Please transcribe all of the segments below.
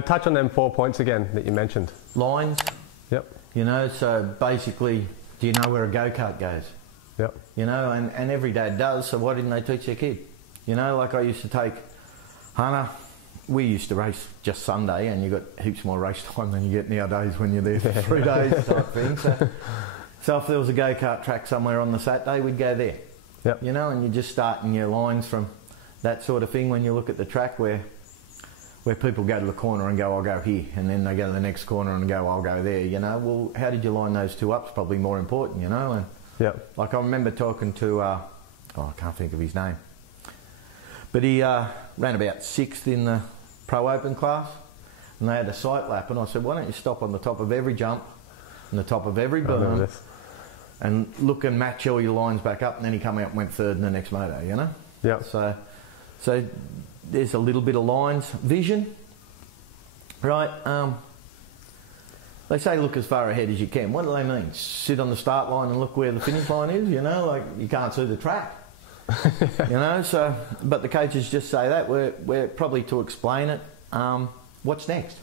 touch on them 4 points again that you mentioned. Lines. Yep. You know, so basically, do you know where a go-kart goes? Yep. You know, and every dad does, so why didn't they teach their kid? You know, like I used to take Hannah. We used to race just Sunday, and you got heaps more race time than you get nowadays when you're there for 3 days type thing. So if there was a go-kart track somewhere on the Saturday, we'd go there. Yep. You know, and you just starting your lines from that sort of thing when you look at the track where people go to the corner and go, I'll go here, and then they go to the next corner and go, I'll go there, you know. Well, how did you line those two up is probably more important, you know. And yep. like I remember talking to, I can't think of his name, but he ran about 6th in the Pro Open class, and they had a sight lap, and I said, why don't you stop on the top of every jump and the top of every berm and look and match all your lines back up, and then he came out and went 3rd in the next moto, you know. Yep. So there's a little bit of lines, vision, right? They say look as far ahead as you can. What do they mean? Sit on the start line and look where the finish line is, you know, like you can't see the track. You know, so, but the coaches just say that. We're probably to explain it. What's next?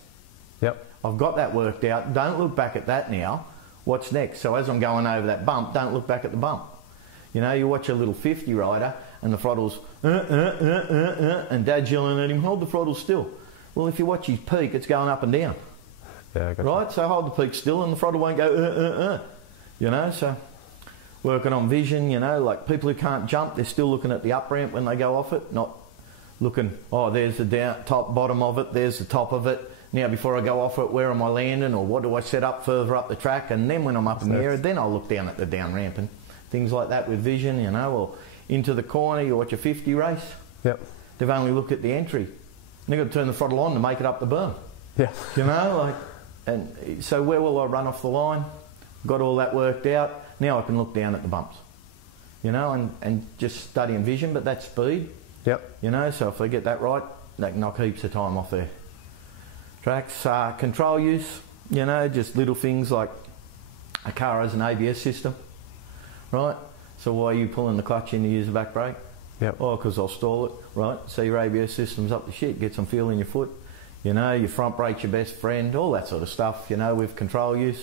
Yep. I've got that worked out. Don't look back at that now. What's next? So as I'm going over that bump, don't look back at the bump. You know, you watch a little 50 rider and the throttle's and Dad's yelling at him, hold the throttle still. Well, if you watch his peak, it's going up and down. Yeah, gotcha. Right? So hold the peak still and the throttle won't go You know, so working on vision, you know, like people who can't jump, they're still looking at the up ramp when they go off it, not looking, oh, there's the down, top, bottom of it, there's the top of it. Now, before I go off it, where am I landing, or what do I set up further up the track? And then when I'm up in the air, then I'll look down at the down ramp and things like that with vision, you know, or into the corner, you watch a 50 race. Yep. They've only looked at the entry. They've got to turn the throttle on to make it up the berm. Yeah. You know, like, and so where will I run off the line? Got all that worked out. Now I can look down at the bumps, you know, and just studying vision, but that's speed. Yep. You know, so if they get that right, they can knock heaps of time off their tracks. Control use, you know, just little things like a car has an ABS system, right? So why are you pulling the clutch in to use the back brake? Yep. Oh, because I'll stall it, right? So your ABS system's up to shit, get some feel in your foot. You know, your front brake's your best friend, all that sort of stuff, you know, with control use.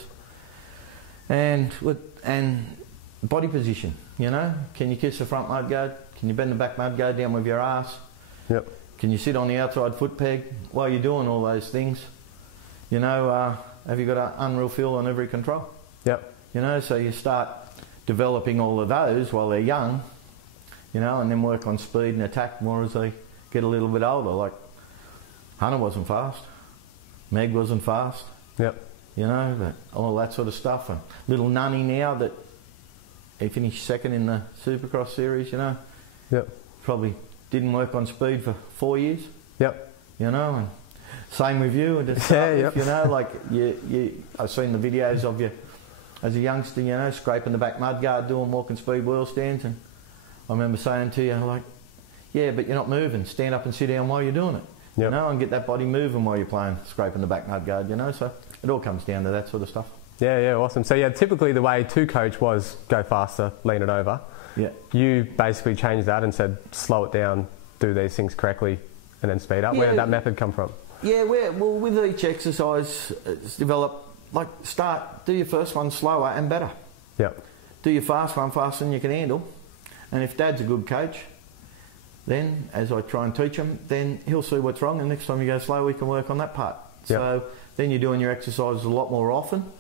And body position, you know. Can you kiss the front mudguard? Can you bend the back mudguard down with your ass? Yep. Can you sit on the outside foot peg while you're doing all those things? You know, have you got an unreal feel on every control? Yep. You know, so you start developing all of those while they're young, you know, and then work on speed and attack more as they get a little bit older. Like, Hunter wasn't fast. Meg wasn't fast. Yep. You know, but all that sort of stuff. And little Nunny now that he finished 2nd in the Supercross series, you know. Yep. Probably didn't work on speed for 4 years. Yep. You know, and same with you. Yep. You know, like I've seen the videos of you as a youngster, you know, scraping the back mudguard, doing walking speed wheel stands, and I remember saying to you, like, yeah, but you're not moving. Stand up and sit down while you're doing it. Yep. You know, and get that body moving while you're playing, scraping the back mudguard, you know, so it all comes down to that sort of stuff. Yeah, yeah, awesome. So yeah, typically the way to coach was go faster, lean it over. Yeah. You basically changed that and said slow it down, do these things correctly, and then speed up. Yeah. Where did that method come from? Yeah, well, with each exercise, it's developed, like, do your first one slower and better. Yep. Do your fast one faster than you can handle. And if Dad's a good coach, then, as I try and teach him, then he'll see what's wrong, and next time you go slow, we can work on that part. Yep. So then you're doing your exercises a lot more often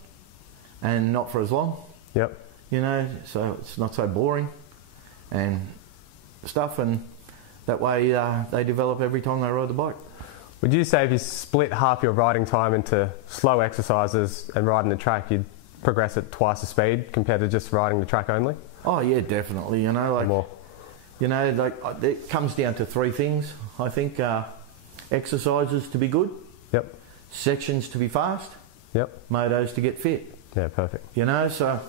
and not for as long. Yep. You know, so it's not so boring and stuff, and that way they develop every time they ride the bike. Would you say if you split half your riding time into slow exercises and riding the track, you'd progress at twice the speed compared to just riding the track only? Oh yeah, definitely. You know, like, more. You know, like, it comes down to 3 things. I think exercises to be good. Yep. Sections to be fast. Yep. Motos to get fit. Yeah, perfect. You know, so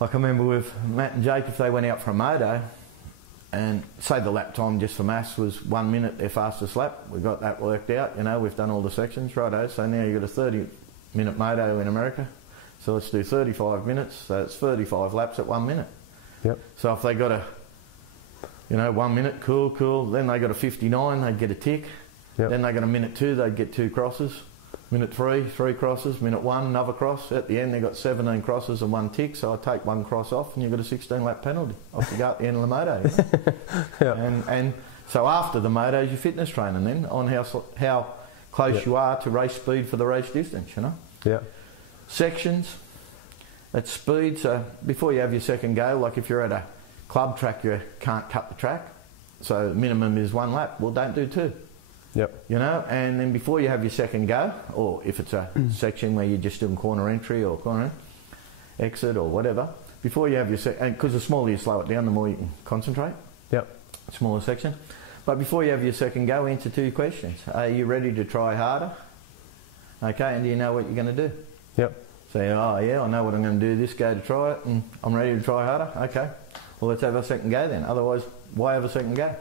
like I remember with Matt and Jake, if they went out for a moto, and say the lap time just for maths was 1 minute their fastest lap, we got that worked out. You know, we've done all the sections, righto. So now you've got a 30-minute moto in America. So let's do 35 minutes. So it's 35 laps at 1 minute. Yep. So if they got a, 1 minute, cool. Then they got a 59, they'd get a tick. Yep. Then they got a minute 2, they'd get 2 crosses. Minute 3, 3 crosses. Minute 1, another cross. At the end, they got 17 crosses and 1 tick. So I take 1 cross off, and you've got a 16-lap penalty. Off you go at the end of the moto. You know? Yep. And so after the moto is your fitness training then on how close Yep. you are to race speed for the race distance. You know. Yeah. Sections. At speed. So before you have your second go, like if you're at a club track, you can't cut the track. So minimum is 1 lap. Well, don't do 2. Yep. You know, and then before you have your second go, or if it's a section where you're just doing corner entry or corner exit or whatever, before you have your second, because the smaller you slow it down, the more you can concentrate. Yep. Smaller section. But before you have your second go, answer 2 questions. Are you ready to try harder? Okay, and do you know what you're going to do? Yep. So, oh yeah, I know what I'm going to do this go to try it, and I'm ready to try harder. Okay, well let's have a second go then. Otherwise, why have a second go?